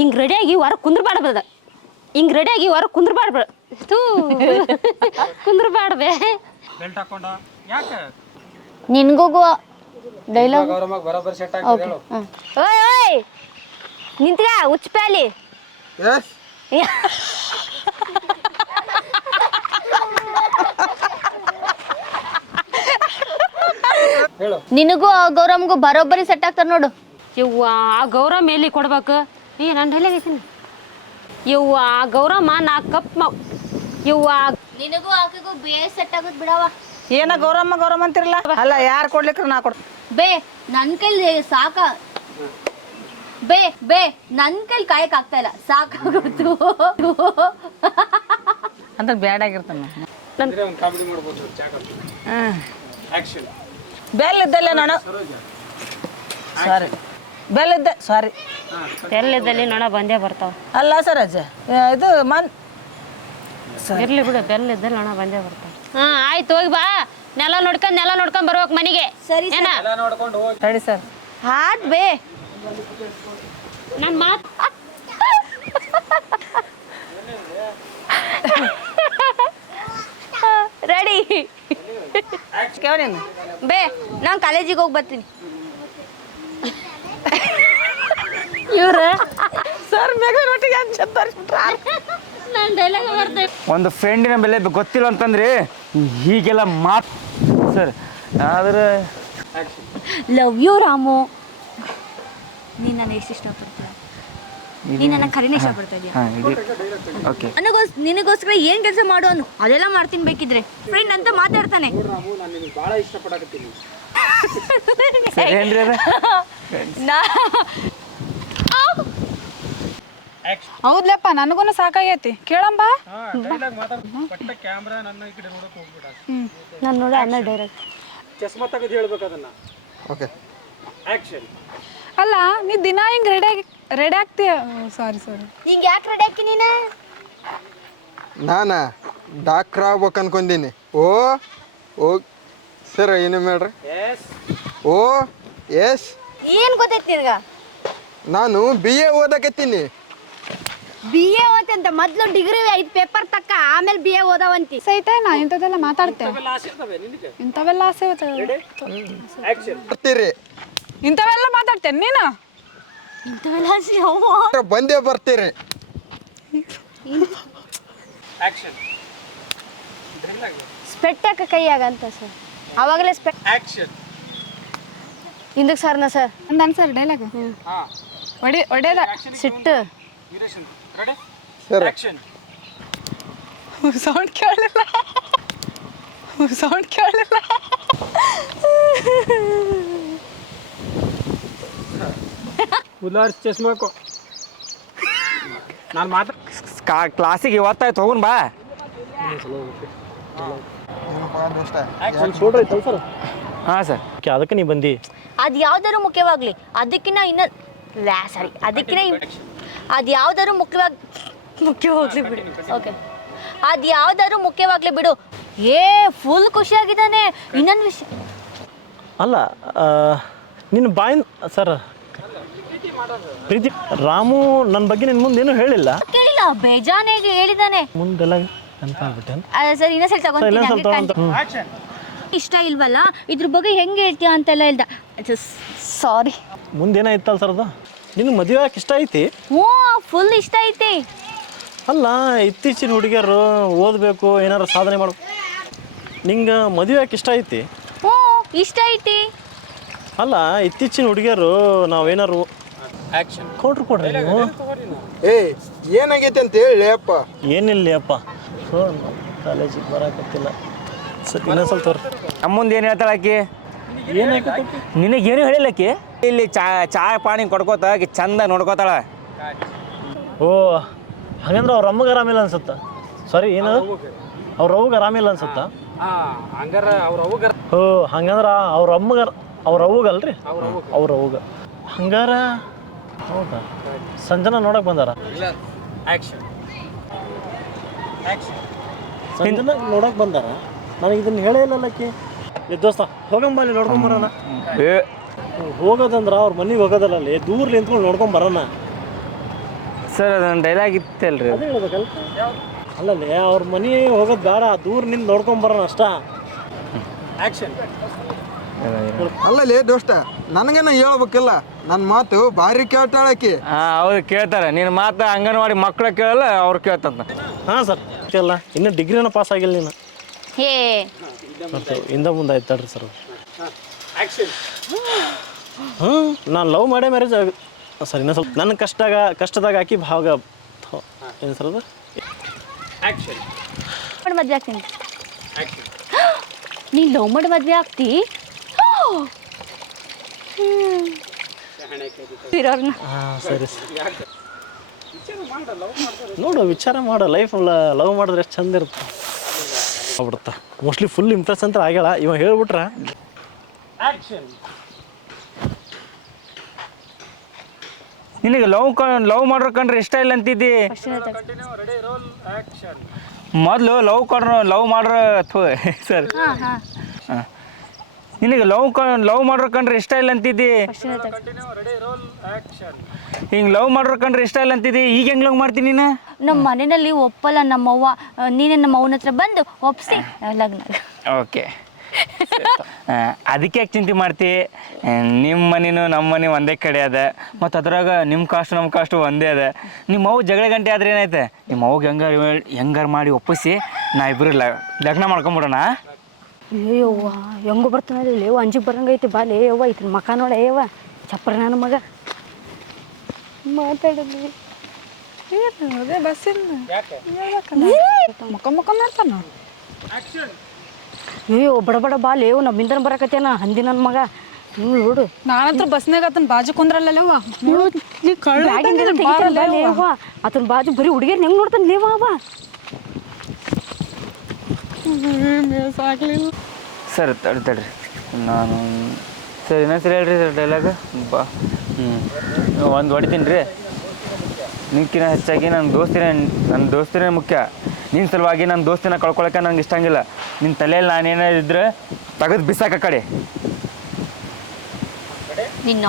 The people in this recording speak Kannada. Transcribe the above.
ಹಿಂಗೆ ರೆಡಿಯಾಗಿ ಹೊರಗೆ ಕುಂದ್ರಬಾರ್ದ ಹಿಂಗೆ ರೆಡಿಯಾಗಿ ಹೊರಗೆ ಕುಂದ್ರಬಾರ್ದು ತೂ ಕುಂದ್ರಬಾರ್ದೆ ಬೆಲ್ಟ್ ಹಾಕೊಂಡ ಯಾಕೆ ನಿನ್ಗೂ ಡೈಲಾಗ್ ಗೌರಮ್ಮಗೆ ಬರೋಬ್ಬರಿ ಸೆಟ್ ಆಗ್ತದೆ ಹೇಳು ಓಯ್ ಓಯ್ ನಿಂತ್ಗ ಉಚ್ಪ್ಯಾಲಿ ಎಸ್ ಹೇಳು ನಿನಗೂ ಗೌರಮ್ಗೂ ಬರೋಬ್ಬರಿ ಸೆಟ್ ಆಗ್ತಾರ ನೋಡು ಯವ್ವ ಆ ಗೌರಮ್ ಎಲ್ಲಿ ಕೊಡ್ಬೇಕು ನನ್ನ ಡೈಲಾಗ್ ಐತೀನಿ ಯವ್ವ ಆ ಗೌರಮ್ಮ ನಾ ಕಪ್ ಯವ್ವ ನಿನಗೂ ಆಕೆಗೂ ಬೇಸ್ ಸೆಟ್ ಆಗೋದು ಬಿಡವ ಏನ ಗೌರಮ್ಮ ಗೌರಮ್ಮ ಅಂತಿರಲ್ಲ ಅಲ್ಲ ಯಾರು ಕೊಡ್ಲಿಕ್ರ ನಾ ಕೊಡ್ ಬೇ ನನ್ನ ಕೈಲಿ ಸಾಕ ಬೇ ಬೇ ನನ್ನ ಕೈಲಿ ಕಾಯಕ್ ಆಗ್ತಾ ಇಲ್ಲ ಸಾಕಾಗೋದು ಅಂತ ಬ್ಯಾಡ್ ಆಗಿರ್ತಾನ ಅಂದ್ರೆ ಒಂದು ಕಾಮಿಡಿ ಮಾಡ್ಬೋದು ಜಾಗ ಆಕ್ಷನ್ ಬೆಲ್ ಇದ್ದಲ್ಲೇ ನಾನು ಸಾರಿ ಬೆಲ್ ಇದ್ದೆ ಸಾರಿ ಬೆಲ್ಲದಲ್ಲಿ ನೊಣ ಬಂದೇ ಬರ್ತಾವ ಅಲ್ಲ ಸರೋಜ ಇದು ಇರ್ಲಿ ಬಿಡು ಬೆಲ್ಲದಲ್ಲಿ ನೊಣ ಬಂದೇ ಬರ್ತಾವ ಹಾ ಆಯ್ತು ಹೋಗಿ ಬಾ ನೆಲ ನೋಡ್ಕೊಂಡ್ ಬರ್ಬೇಕು ಮನೆಗೆ ಸರಿ ಏನ ಎಲ್ಲ ನೋಡ್ಕೊಂಡು ಹೋಗಿ ಸರಿ ಸರ್ ಹಾಟ್ ಬೇ ನನ್ನ ಮಾತು ರೆಡಿ ಕೇವನೇನು ಬೇ ನಾನು ಕಾಲೇಜಿಗೆ ಹೋಗಿ ಬರ್ತೀನಿ ಇವ್ರ ಸರ್ ಮೇಘ ಒಟ್ಟಿಗೆ ಅನ್ಸುತ್ತಾರೆ ನಾನು ಡೈಲಾಗ್ ಬರ್ತೇನೆ ಒಂದು ಫ್ರೆಂಡಿನ ಬೆಲೆ ಗೊತ್ತಿಲ್ಲ ಅಂತಂದ್ರೆ ಹೀಗೆಲ್ಲ ಮಾತು ಸರ್ ಆದ್ರೆ ಲವ್ ಯು ರಾಮು ನೀನು ನನಗೆ ಎಷ್ಟು ಇಷ್ಟಪಡ್ತೀಯ ನೀನು ನನ್ನ ಕರಿನೇ ಇಷ್ಟಪಡ್ತಾ ಇದೀಯ ಹಾಂ ಇಡಿ ಓಕೆ ನಿನಗೋಸ್ಕರ ಏನು ಕೆಲಸ ಮಾಡು ಅನ್ನು ಅದೆಲ್ಲ ಮಾಡ್ತೀನಿ ಬೇಕಿದ್ರೆ ಫ್ರೆಂಡ್ ಅಂತ ಮಾತಾಡ್ತಾನೆ ರಾಮು ನಾನು ನಿನಗೆ ಭಾಳ ಇಷ್ಟಪಡಕತ್ತೀನಿ ಸರಿ ಏನ್ರಿ ಅದ ಹೌದ್ಲಪ್ಪ ನನಗೂ ಸಾಕಾಗೈತಿ ಕೇಳಂಬ ಡೈಲಾಗ್ ಮಾತಾಡ ಪಟ್ಟ ಕ್ಯಾಮ್ರಾ ನನ್ನ ಈ ಕಡೆ ನೋಡಕ್ ಹೋಗ್ಬಿಡ ನಾನು ನೋಡ ಅನ್ನ ಡೈರೆಕ್ಟ್ ಚಸ್ಮಾ ತೆಗೆದು ಹೇಳ್ಬೇಕು ಅದನ್ನ ಓಕೆ ಆಕ್ಷನ್ ಅಲ್ಲ ನೀ ದಿನ ಹಿಂಗ್ ರೆಡಿ ಆಗ್ತೀಯ ಸಾರಿ ಹಿಂಗೆ ಯಾಕೆ ರೆಡಿ ಹಾಕಿ ನೀನು ನಾನಾ ಡಾಕ್ಟ್ರ್ ಆಗ್ಬೇಕು ಅನ್ಕೊಂಡೀನಿ ಓ ಸರ್ ಏನು ಹೇಳ್ರಿ ಎಸ್ ಓ ಎಸ್ ಏನು ಗೊತ್ತೈತಿ ನಿನಗ ನಾನು BA ಓದಕತ್ತೀನಿ BA ಓದಂತ ಮೊದಲು ಡಿಗ್ರಿ 5 ಪೇಪರ್ ತಕ್ಕ ಆಮೇಲೆ BA ಓದವಂತಿ ಸೈತೆ ನಾ ಇಂಥದ್ದೆಲ್ಲ ಮಾತಾಡ್ತೆ ಆಸೆ ಇರ್ತವೆ ನಿನಗೆ ಇಂಥವೆಲ್ಲ ಆಸೆ ಆಕ್ಷನ್ ಬರ್ತೀರಿ ಇಂಥವೆಲ್ಲ ಮಾತಾಡ್ತೇನೆ ನೀನು ಇಂಥವೆಲ್ಲ ಬಂದೇ ಬರ್ತೀರಿ ಆಕ್ಷನ್ ಡೈಲಾಗ್ ಸ್ಪೆಟ್ ಯಾಕೆ ಕೈಯಾಗ ಅಂತ ಸರ್ ಅವಾಗಲೇ ಸ್ಪೆಟ್ ಆಕ್ಷನ್ ಹಿಂದಕ್ಕೆ ಸರ್ನ ಸರ್ ಅಂದನ್ ಸರ್ ಡೈಲಾಗ್ ಹಾ ಒಡೆದ ಸಿಟ್ಟು ವೀರೇಶನ್ ರೆಡಿ ಸರ್ ಆಕ್ಷನ್ ಸೌಂಡ್ ಕೇಳಲಿಲ್ಲ ಉದಾರ್ ಚಸ್ಮಾಕೋ ನಾನು ಕ್ಲಾಸಿಗೆ ಇವತ್ತಾಯ್ತು ಹೋಗುನ್ ಬಾ ಹಾಂ ಸರ್ ಅದಕ್ಕೆ ನೀ ಬಂದಿ ಅದು ಯಾವ್ದಾರು ಮುಖ್ಯವಾಗ್ಲಿ ಅದಕ್ಕಿನ್ನ ಅದು ಯಾವ್ದಾರು ಮುಖ್ಯವಾಗ್ಲಿ ಬಿಡು ಓಕೆ ಅದು ಯಾವ್ದಾರು ಮುಖ್ಯವಾಗ್ಲಿ ಬಿಡು ಫುಲ್ ಖುಷಿಯಾಗಿದ್ದಾನೆ ಇನ್ನೊಂದು ವಿಷಯ ಅಲ್ಲ ನಿನ್ನ ಬಾಯಿನ ಸರ್ ಪ್ರೀತಿ ರಾಮು ನನ್ನ ಬಗ್ಗೆ ನಿನ್ನ ಮುಂದೆ ಏನೂ ಹೇಳಿಲ್ಲ ಕೇಳಿಲ್ಲ ಬೇಜಾನೇಗೆ ಹೇಳಿದ್ದಾನೆ ಮುಂದೆಲ್ಲ ಅಂತ ಆಗ್ಬಿಟ್ಟೆ ಸರ್ ಇನ್ನೊಂದ್ಸಲ ತಗೊಂತೀನಿ ಆಕ್ಷನ್ ಇಷ್ಟ ಇಲ್ವಲ್ಲ ಇದ್ರ ಬಗ್ಗೆ ಹೆಂಗೆ ಹೇಳ್ತೀಯ ಅಂತೆಲ್ಲ ಹೇಳ್ದ ಸಾರಿ ಮುಂದೇನಾಯ್ತಲ್ಲ ಸರ್ ಅದು ನಿನಗೆ ಮದುವೆ ಯಾಕೆ ಇಷ್ಟ ಐತಿ ಹ್ಞೂ ಫುಲ್ ಇಷ್ಟ ಐತಿ ಅಲ್ಲ ಇತ್ತೀಚಿನ ಹುಡುಗಿಯರು ಓದಬೇಕು ಏನಾರು ಸಾಧನೆ ಮಾಡ್ಬೇಕು ನಿಂಗೆ ಮದುವೆ ಯಾಕೆ ಇಷ್ಟ ಐತಿ ಹ್ಞೂ ಇಷ್ಟ ಐತಿ ಅಲ್ಲ ಇತ್ತೀಚಿನ ಹುಡುಗಿಯರು ನಾವೇನಾರು ಆಕ್ಷನ್ ಕೊಡ್ರಿ ನೀವು ಏನಾಗೈತೆ ಅಂತ ಹೇಳಿ ಅಪ್ಪ ಏನಿಲ್ಲ ಅಪ್ಪ ಸೊ ಕಾಲೇಜಿಗೆ ಬರೋಕತ್ತಿಲ್ಲ ಸರ್ ಇನ್ನೊಂದು ಸ್ವಲ್ಪ ನಮ್ಮ ಮುಂದೆ ಏನು ಹೇಳ್ತಾಳೆ ಆಕಿ ಏನಾಯ್ತು ನಿನಗೇನು ಹೇಳಿಲ್ಲಕಿ ಇಲ್ಲಿ ಚಾ ಪಾನಿ ಕೊಡ್ಕೋತ ಆಕಿ ಚಂದ ನೋಡ್ಕೋತಾಳ ಓ ಹಾಗಂದ್ರೆ ಅವ್ರ ಅಮ್ಮಗೆ ಆರಾಮಿಲ್ಲ ಅನ್ಸುತ್ತಾ ಸಾರಿ ಏನು ಅವ್ರ ಅವ್ಗೆ ಆರಾಮಿಲ್ಲ ಅನ್ಸುತ್ತಾ ಹಂಗಾರ ಅವ್ರ ಅವ್ಗರ ಓ ಹಂಗಂದ್ರೆ ಅವ್ರ ಅವ್ಗಲ್ರಿ ಅವ್ರ ಅವ್ಗ ಹಂಗಾರ ಹೌದಾ ಸಂಜನಾ ನೋಡಕ್ ಬಂದಾರ ಆಕ್ಷನ್ ಆಕ್ಷನ್ ಸಂಜನಾ ನೋಡಕ್ ಬಂದಾರ ನನಗೆ ಇದನ್ನ ಹೇಳೇ ಇಲ್ಲಲ್ಲಕ್ಕಿ ದೋಸ್ತ ಹೋಗಂಬಲ್ಲಿ ನೋಡ್ಕೊಂಬರೋಣ ಹೋಗೋದಂದ್ರೆ ಅವ್ರ ಮನೆಗೆ ಹೋಗೋದಲ್ಲ ಅಲ್ಲಿ ದೂರ ನಿಂತ್ಕೊಂಡು ನೋಡ್ಕೊಂಬರೋಣ ಸರ್ ಅದೊಂದು ಡೈಲಾಗ್ ಇತ್ತಲ್ರಿ ಅದು ಹೇಳ್ಬೇಕಲ್ಲ ಅಲ್ಲಲ್ಲೇ ಅವ್ರ ಮನೆ ಹೋಗೋದು ಬೇಡ ದೂರ ನಿಂದು ನೋಡ್ಕೊಂಬರೋಣ ಅಷ್ಟ ಆಕ್ಷನ್. ಅಲ್ಲಲ್ಲಿ ದೋಸ್ತ ನನಗೇನ ಹೇಳ್ಬೇಕಿಲ್ಲ ನನ್ನ ಮಾತು ಭಾರಿ ಕೇಳ್ತಾಳಕಿ. ಅವ್ರು ಕೇಳ್ತಾರೆ ನಿನ್ನ ಮಾತು ಅಂಗನವಾಡಿ ಮಕ್ಕಳು ಕೇಳಲ್ಲ ಅವ್ರು ಕೇಳ್ತಂತ. ಹಾಂ ಸರ್ ಇಲ್ಲ ಇನ್ನೂ ಡಿಗ್ರಿನ ಪಾಸ್ ಆಗಿಲ್ಲ ನೀನು ಹೇ ಮತ್ತು ಹಿಂದೆ ಮುಂದೆ ಆಯ್ತು ತಡ್ರಿ ಸರ್ ಆಕ್ಷನ್. ಹ್ಞೂ ನಾನು ಲವ್ ಮಾಡೇ ಮ್ಯಾರೇಜ್ ಸರ್ ಇನ್ನೂ ಸ್ವಲ್ಪ ನನ್ನ ಕಷ್ಟದಾಗ ಹಾಕಿ ಭಾಗ ಏನು ಸರ್ ಅದು ಆಕ್ಷನ್. ಮಾಡಿ ಮದ್ವೆ ಆಗ್ತೀನಿ. ಆಕ್ಷನ್. ನೀನು ಲವ್ ಮಾಡಿ ಮದ್ವೆ ಆಗ್ತಿ ಇರೋರ್ನ ಹಾಂ ಸರಿ ನೋಡು ವಿಚಾರ ಮಾಡು ಲೈಫ್ ಲವ್ ಮಾಡಿದ್ರೆ ಎಷ್ಟು ಚಂದ ಇರುತ್ತೆ ಆಗ್ಬಿಡುತ್ತಾ ಮೋಸ್ಟ್ಲಿ ಫುಲ್ ಇಂಪ್ರೆಸ್ ಅಂತ ಆಗ್ಯಾಳ ಇವ ಹೇಳ್ಬಿಟ್ರ ಆಕ್ಷನ್. ನಿನಗೆ ಲವ್ ಮಾಡ್ರ ಕಂಡ್ರೆ ಇಷ್ಟ ಇಲ್ಲ ಅಂತಿದ್ದಿ. ಕಂಟಿನ್ಯೂ. Ready roll action. ಮೊದಲು ಲವ್ ಮಾಡ್ರ ಸರ್ ಹಾಂ ನಿನಗೆ ಲವ್ ಮಾಡ್ರ ಕಂಡ್ರೆ ಇಷ್ಟ ಇಲ್ಲ ಅಂತಿದ್ದಿ. ಕಂಟಿನ್ಯೂ. Ready roll action. ಹಿಂಗೆ ಲವ್ ಮಾಡ್ರ ಕಂಡ್ರೆ ಇಷ್ಟ ಇಲ್ಲ ಅಂತಿದ್ದಿ. ಈಗ ಹೆಂಗೆ ಲವ್ ಮಾಡ್ತೀನಿ ನೀನು? ನಮ್ಮ ಮನೆಯಲ್ಲಿ ಒಪ್ಪಲ್ಲ ನಮ್ಮವ್ವ. ನೀನೇ ನಮ್ಮ ಅವನ ಹತ್ರ ಬಂದು ಒಪ್ಸಿ ಲಗ್ನ. ಓಕೆ ಅದಕ್ಕೆ ಯಾಕೆ ಚಿಂತೆ ಮಾಡ್ತಿ? ನಿಮ್ಮ ಮನೆನೂ ನಮ್ಮ ಮನೆ ಒಂದೇ ಕಡೆ ಅದ, ಮತ್ತು ಅದ್ರಾಗ ನಿಮ್ಮ ಕಾಸ್ಟು ನಮ್ಮ ಕಾಸ್ಟು ಒಂದೇ ಅದ. ನಿಮ್ಮ ಅವ್ವ ಜಗಳ ಗಂಟೆ ಆದ್ರೆ ಏನೈತೆ, ನಿಮ್ಮ ಅವ್ಗೆ ಹೆಂಗಾರು ಮಾಡಿ ಒಪ್ಪಿಸಿ ನಾ ಇಬ್ಬರು ಲಗ್ನ ಮಾಡ್ಕೊಂಬಿಡೋಣ. ಅಯ್ಯವ್ವ ಹೆಂಗು ಬರ್ತಾನೆ ಲೇವ ಅಂಜಿಗೆ ಬರಂಗೈತಿ ಬಾ ಲೇವ ಐತಿ ಮಕ ನೋಡ ಏವ ಚಪ್ಪರ ನನ್ನ ಮಗ ಮಾತಾಡಲಿ ಅದೇ ಬಸ್ಸಿಂದ ಯಾಕೆ? ಮುಖ ಮಾಡ್ತಾನ ಆಕ್ಷನ್. ಅಯ್ಯೋ ಬಡ ಬಡ ಬಾ ಲೇವು ನಮ್ಮಿಂದನ ಬರಕತ್ತೇನ ಹಂದಿ ನನ್ನ ಮಗ ನೀವು ನೋಡು. ನಾನಂತ್ರ ಬಸ್ನಾಗ ಆತನ ಬಾಜು ಕುಂದ್ರಲ್ಲವ ಆತನ ಬಾಜು ಬರೀ ಹುಡುಗಿಯರ್ ಹೆಂಗ್ ನೋಡ್ತಾನೆ ಲೇವ ಅವ. ಸರ್ ತಡ್ರಿ ನಾನು ಸರ್ ಇನ್ನೊಂದ್ಸರಿ ಹೇಳ್ರಿ ಸರ್ ಡೈಲಾಗ್ ಬಾ. ಒಂದು ಹೊಡಿತೀನಿ ರೀ. ನಿನ್ಕಿನ ಹೆಚ್ಚಾಗಿ ನನ್ನ ದೋಸ್ತಿನೇ ಮುಖ್ಯ. ನಿನ್ನ ಸಲುವಾಗಿ ನನ್ನ ದೋಸ್ತಿನ ಕಳ್ಕೊಳಕ್ಕೆ ನಂಗೆ ಇಷ್ಟ ಹಂಗಿಲ್ಲ. ನಿನ್ನ ತಲೆಯಲ್ಲಿ ನಾನೇನಾದಿದ್ರೆ ತೆಗೆದು ಬಿಸಾಕ ಕಡೆ ನಿನ್ನ